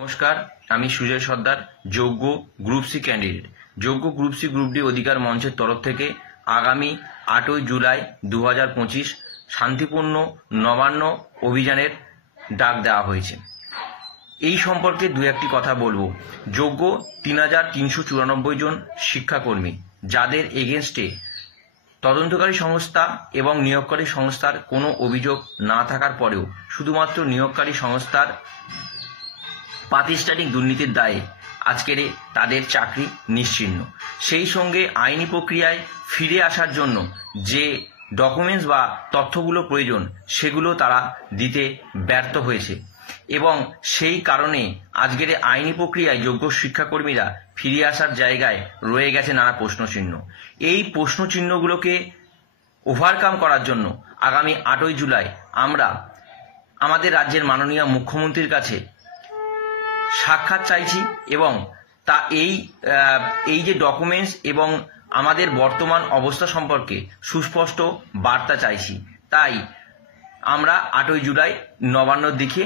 নমস্কার, আমি সুজয় সর্দার, যোগ্য গ্রুপ সি ক্যান্ডিডেট। যোগ্য গ্রুপ সি গ্রুপ ডি অধিকার মঞ্চের তরফ থেকে আগামী 8ই জুলাই 2025 শান্তিপূর্ণ নবান্ন অভিযানের ডাক দেওয়া হয়েছে। এই সম্পর্কে দু একটি কথা বলবো। যোগ্য 3394 জন শিক্ষাকর্মী, যাদের এগেনস্টে তদন্তকারী সংস্থা এবং নিয়োগকারী সংস্থার কোনো অভিযোগ না থাকার পরেও শুধুমাত্র নিয়োগকারী সংস্থার প্রাতিষ্ঠানিক দুর্নীতির দায়ে আজকের তাদের চাকরি নিশ্চিহ্ন। সেই সঙ্গে আইনি প্রক্রিয়ায় ফিরে আসার জন্য যে ডকুমেন্টস বা তথ্যগুলো প্রয়োজন সেগুলো তারা দিতে ব্যর্থ হয়েছে এবং সেই কারণে আজকের আইনি প্রক্রিয়ায় যোগ্য শিক্ষাকর্মীরা ফিরে আসার জায়গায় রয়ে গেছে নানা প্রশ্নচিহ্ন। এই প্রশ্নচিহ্নগুলোকে ওভারকাম করার জন্য আগামী 8ই জুলাই আমরা আমাদের রাজ্যের মাননীয় মুখ্যমন্ত্রীর কাছে সাক্ষাৎ চাইছি এবং তা এই যে ডকুমেন্টস এবং আমাদের বর্তমান অবস্থা সম্পর্কে সুস্পষ্ট বার্তা চাইছি। তাই আমরা 8ই জুলাই নবান্নর দিকে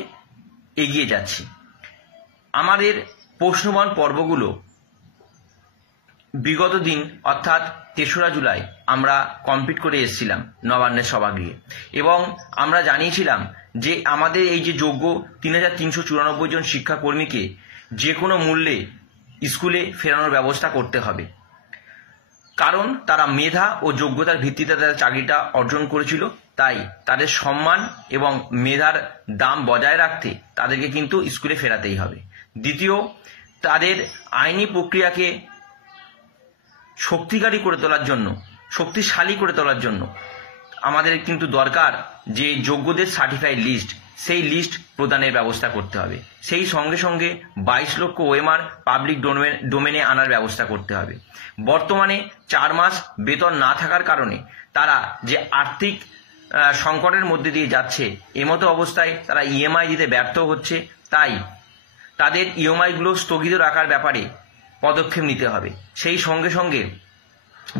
এগিয়ে যাচ্ছি। আমাদের প্রশ্নবান পর্বগুলো বিগত দিন অর্থাৎ 3রা জুলাই আমরা কমপ্লিট করে এসেছিলাম নবান্নের সভাগৃহে এবং আমরা জানিয়েছিলাম যে আমাদের এই যে যোগ্য 3394 জন শিক্ষাকর্মীকে যে কোনো মূল্যে স্কুলে ফেরানোর ব্যবস্থা করতে হবে, কারণ তারা মেধা ও যোগ্যতার ভিত্তিতে তারা চাকরিটা অর্জন করেছিল। তাই তাদের সম্মান এবং মেধার দাম বজায় রাখতে তাদেরকে কিন্তু স্কুলে ফেরাতেই হবে। দ্বিতীয়, তাদের আইনি প্রক্রিয়াকে শক্তিশালী করে তোলার জন্য আমাদের কিন্তু দরকার যে যোগ্যদের সার্টিফাইড লিস্ট, সেই লিস্ট প্রদানের ব্যবস্থা করতে হবে। সেই সঙ্গে সঙ্গে 22 লক্ষ ওএমআর পাবলিক ডোমেনে আনার ব্যবস্থা করতে হবে। বর্তমানে 4 মাস বেতন না থাকার কারণে তারা যে আর্থিক সংকটের মধ্যে দিয়ে যাচ্ছে, এমতো অবস্থায় তারা ইএমআই দিতে ব্যর্থ হচ্ছে। তাই তাদের ইএমআইগুলো স্থগিত রাখার ব্যাপারে পদক্ষেপ নিতে হবে। সেই সঙ্গে সঙ্গে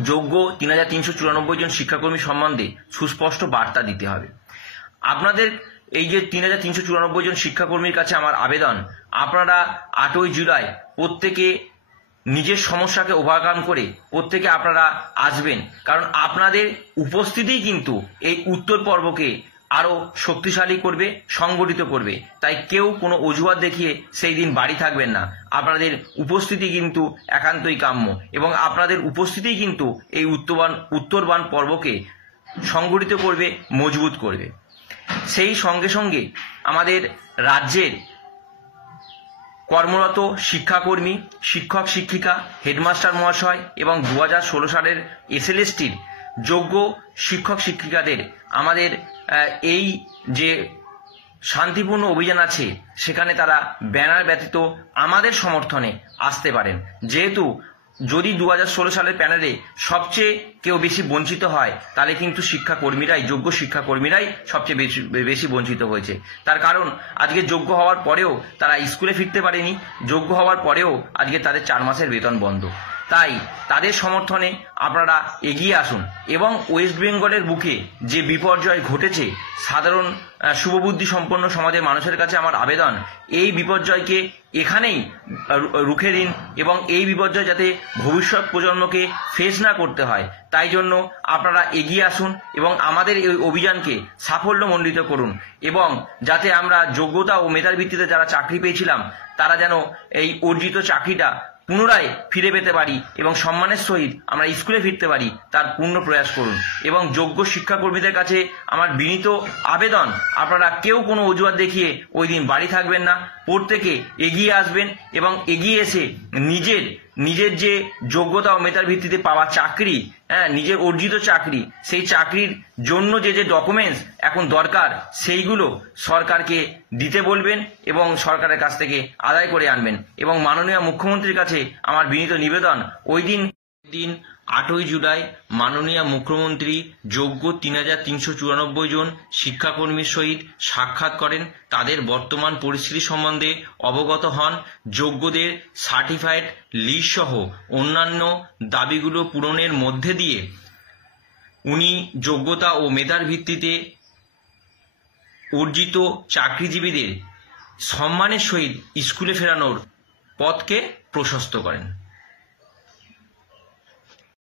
যোগ্য 3394 জন শিক্ষাকর্মী সম্বন্ধে সুস্পষ্ট বার্তা দিতে হবে। আপনাদের এই যে 3394 জন শিক্ষাকর্মীর কাছে আমার আবেদন, আপনারা 8ই জুলাই প্রত্যেকে নিজের সমস্যাকে ওভারকাম করে প্রত্যেকে আপনারা আসবেন, কারণ আপনাদের উপস্থিতিই কিন্তু এই উত্তর পর্বকে আরও শক্তিশালী করবে, সংগঠিত করবে। তাই কেউ কোনো অজুহাত দেখিয়ে সেই দিন বাড়ি থাকবেন না। আপনাদের উপস্থিতি কিন্তু একান্তই কাম্য এবং আপনাদের উপস্থিতিই কিন্তু এই উত্তরবান পর্বকে সংগঠিত করবে, মজবুত করবে। সেই সঙ্গে সঙ্গে আমাদের রাজ্যের কর্মরত শিক্ষাকর্মী, শিক্ষক শিক্ষিকা, হেডমাস্টার মহাশয় এবং 2016 সালের এসএলএসটির যোগ্য শিক্ষক শিক্ষিকাদের আমাদের এই যে শান্তিপূর্ণ অভিযান আছে সেখানে তারা ব্যানার ব্যতীত আমাদের সমর্থনে আসতে পারেন। যেহেতু যদি 2016 সালের প্যানেলে সবচেয়ে কেউ বেশি বঞ্চিত হয়, তাহলে কিন্তু যোগ্য শিক্ষাকর্মীরাই সবচেয়ে বেশি বঞ্চিত হয়েছে। তার কারণ আজকে যোগ্য হওয়ার পরেও তারা স্কুলে ফিরতে পারেনি, যোগ্য হওয়ার পরেও আজকে তাদের 4 মাসের বেতন বন্ধ। তাই তাদের সমর্থনে আপনারা এগিয়ে আসুন এবং ওয়েস্ট বেঙ্গলের বুকে যে বিপর্যয় ঘটেছে, সাধারণ শুভবুদ্ধি সম্পন্ন সমাজের মানুষের কাছে আমার আবেদন, এই বিপর্যয়কে এখানেই রুখে দিন এবং এই বিপর্যয় যাতে ভবিষ্যৎ প্রজন্মকে ফেস না করতে হয়, তাই জন্য আপনারা এগিয়ে আসুন এবং আমাদের এই অভিযানকে সাফল্যমণ্ডিত করুন এবং যাতে আমরা যোগ্যতা ও মেধার ভিত্তিতে যারা চাকরি পেয়েছিলাম তারা যেন এই অর্জিত চাকরিটা পুনরায় ফিরে পেতে পারি এবং সম্মানের সহিত আমরা স্কুলে ফিরতে পারি, তার পূর্ণ প্রয়াস করুন। এবং যোগ্য শিক্ষাকর্মীদের কাছে আমার বিনীত আবেদন, আপনারা কেউ কোনো অজুহাত দেখিয়ে ওই দিন বাড়ি থাকবেন না, প্রত্যেকে এগিয়ে আসবেন এবং এগিয়ে এসে নিজের যে যোগ্যতা ও মেধার ভিত্তিতে পাওয়া চাকরি, নিজের অর্জিত চাকরি, সেই চাকরির জন্য যে ডকুমেন্টস এখন দরকার সেইগুলো সরকারকে দিতে বলবেন এবং সরকারের কাছ থেকে আদায় করে আনবেন। এবং মাননীয় মুখ্যমন্ত্রীর কাছে আমার বিনীত নিবেদন, ওই দিন 8ই জুলাই মাননীয় মুখ্যমন্ত্রী যোগ্য 3394 জন শিক্ষাকর্মীর সহিত সাক্ষাৎ করেন, তাদের বর্তমান পরিস্থিতি সম্বন্ধে অবগত হন, যোগ্যদের সার্টিফাইড লিস্ট সহ অন্যান্য দাবিগুলো পূরণের মধ্যে দিয়ে উনি যোগ্যতা ও মেধার ভিত্তিতে অর্জিত চাকরিজীবীদের সম্মানের সহিত স্কুলে ফেরানোর পথকে প্রশস্ত করেন।